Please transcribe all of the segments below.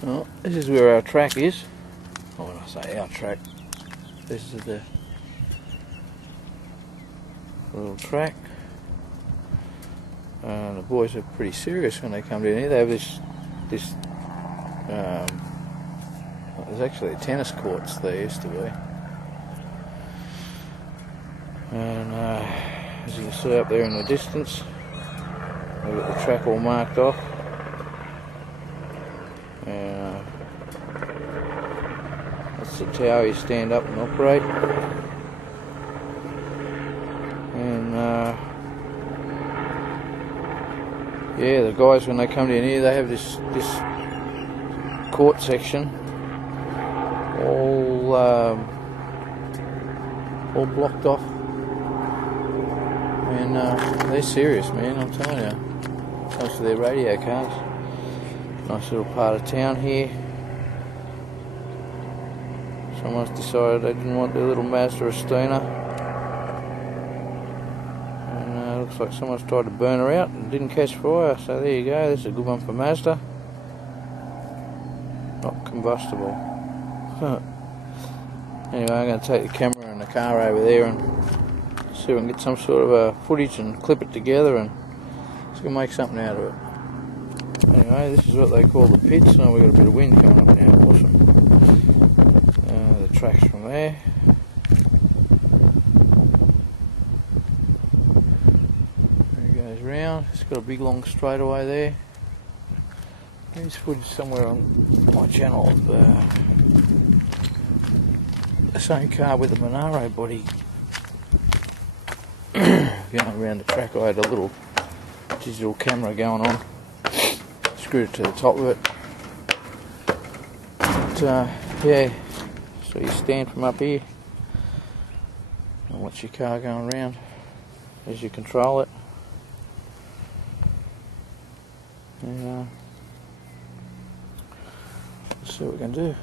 Well, this is where our track is. Oh, when I say our track, this is the little track. The boys are pretty serious when they come down here. They have this there's actually tennis courts there used to be. And as you can see up there in the distance, we've got the track all marked off. And that's the tower you stand up and operate. And yeah, the guys when they come down here, they have this court section all blocked off. And they're serious, man, I'm telling you. Most of their radio cars. Nice little part of town here. Someone's decided they didn't want their little Mazda Estina. And looks like someone's tried to burn her out and didn't catch fire. So there you go, that's a good one for Mazda. Not combustible. Anyway, I'm going to take the camera and the car over there and see if we can get some sort of footage and clip it together and see if we can make something out of it. Anyway, this is what they call the pits. Now we've got a bit of wind coming up now. Awesome. The track's from there. There it goes round. It's got a big long straightaway there. There's footage somewhere on my channel of the same car with the Monaro body going around the track. I had a little digital camera going on, screwed it to the top of it. But yeah, so you stand from up here and watch your car going around as you control it. And let's see what we can do.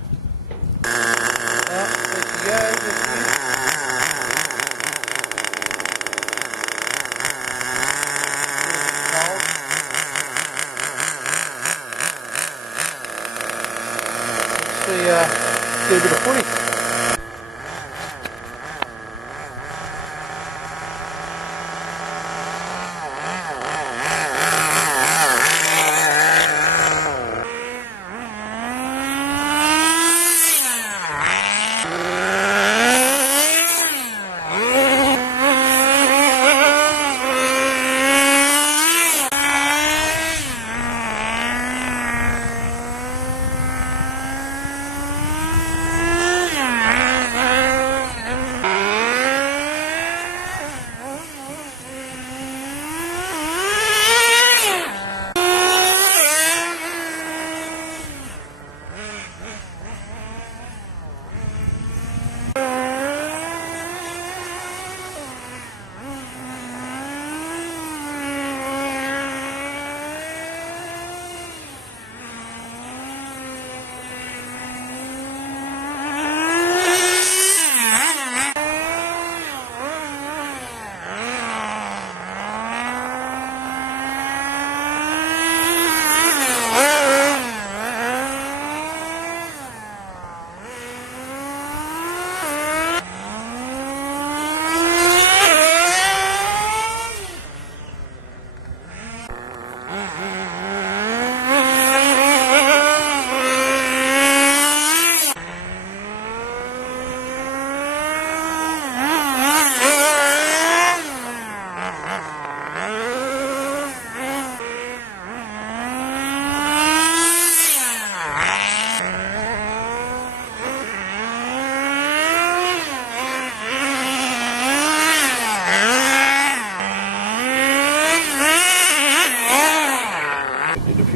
Do a bit of footage.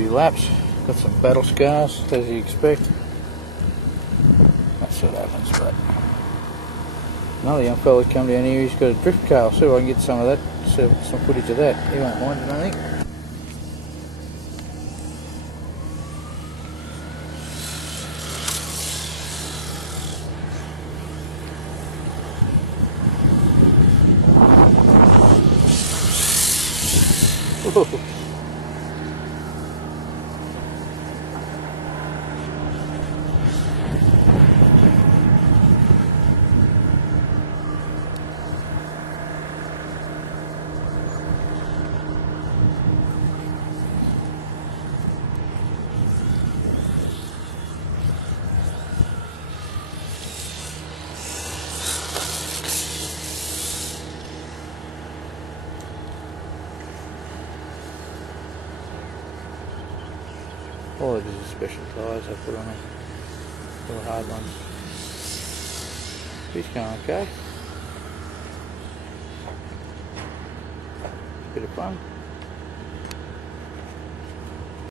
Laps, got some battle scars as you expect. That's what happens. But another young fella come down here, he's got a drift car. I'll see if I can get some of that, some footage of that. He won't mind it, I think. All it is special tyres I put on them, little hard ones. He's going okay. Bit of fun.